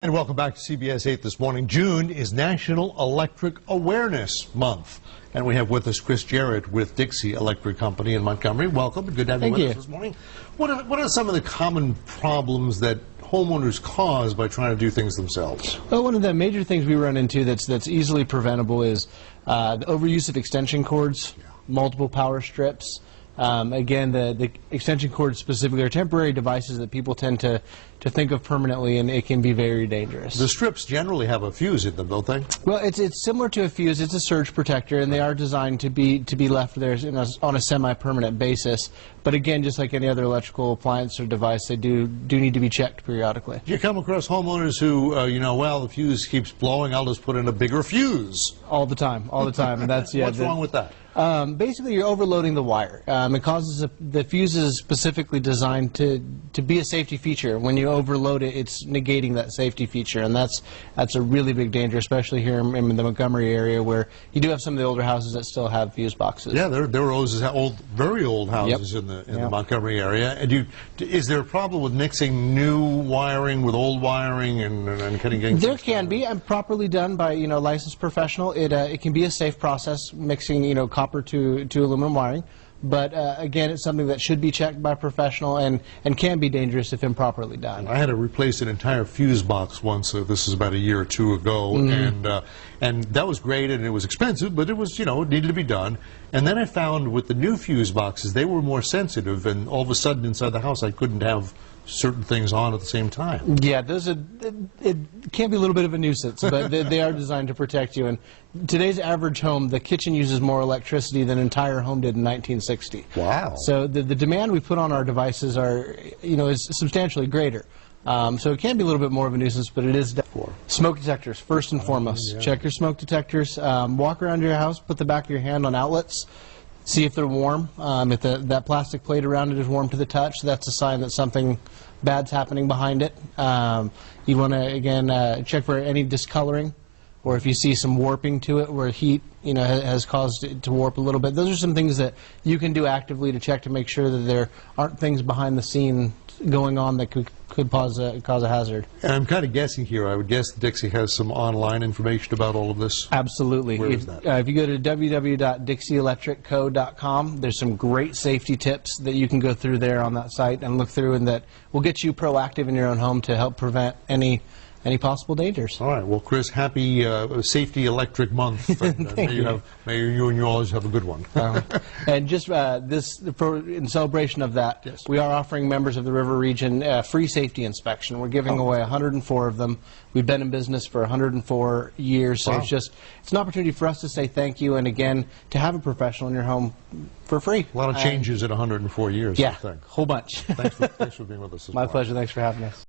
And welcome back to CBS 8 this morning. June is National Electric Awareness Month. And we have with us Chris Jarrett with Dixe Electric Company in Montgomery. Welcome. Good to have you with us this morning. What are some of the common problems that homeowners cause by trying to do things themselves? Well, one of the major things we run into that's easily preventable is the overuse of extension cords, multiple power strips. Again, the extension cords specifically are temporary devices that people tend to think of permanently, and it can be very dangerous. The strips generally have a fuse in them, don't they? Well, it's similar to a fuse. It's a surge protector, and they are designed to be left there on a semi-permanent basis. But again, just like any other electrical appliance or device, they do need to be checked periodically. Do you come across homeowners who, well, the fuse keeps blowing, I'll just put in a bigger fuse? All the time, and that's What's wrong with that? Basically, you're overloading the wire. It causes the fuse is specifically designed to be a safety feature. When you overload it, it's negating that safety feature, and that's a really big danger, especially here in the Montgomery area, where you do have some of the older houses that still have fuse boxes. Yeah, there are very old houses in the Montgomery area. And is there a problem with mixing new wiring with old wiring and getting There can be, and properly done by a licensed professional. It can be a safe process, mixing copper to aluminum wiring. But again, it's something that should be checked by a professional and can be dangerous if improperly done. I had to replace an entire fuse box once. This is about a year or two ago, and that was great, and it was expensive, but it was it needed to be done. And then I found with the new fuse boxes, they were more sensitive, and all of a sudden inside the house I couldn't have certain things on at the same time. Yeah, it can be a little bit of a nuisance, but they are designed to protect you. And today's average home, the kitchen uses more electricity than an entire home did in 1960. Wow. So the demand we put on our devices is substantially greater. So it can be a little bit more of a nuisance, but it is smoke detectors, first and foremost. Yeah. Check your smoke detectors. Walk around your house, put the back of your hand on outlets. See if they're warm. If that plastic plate around it is warm to the touch, that's a sign that something bad's happening behind it. You want to, again, check for any discoloring, or if you see some warping to it where heat has caused it to warp a little bit. Those are some things that you can do actively to check to make sure that there aren't things behind the scene going on that could cause a hazard. And I'm kind of guessing here. I would guess that Dixe has some online information about all of this. Absolutely. Where is that? If you go to www.dixeelectricco.com, there's some great safety tips that you can go through there on that site and look through, and that will get you proactive in your own home to help prevent any possible dangers. All right. Well, Chris, happy Safety Electric Month. And, may you and yours have a good one. And just in celebration of that, we are offering members of the River Region a free safety inspection. We're giving away 104 of them. We've been in business for 104 years, so it's an opportunity for us to say thank you, and again, to have a professional in your home for free. A lot of changes in 104 years. Yeah, I think. whole bunch. Thanks for being with us. My pleasure. Thanks for having us.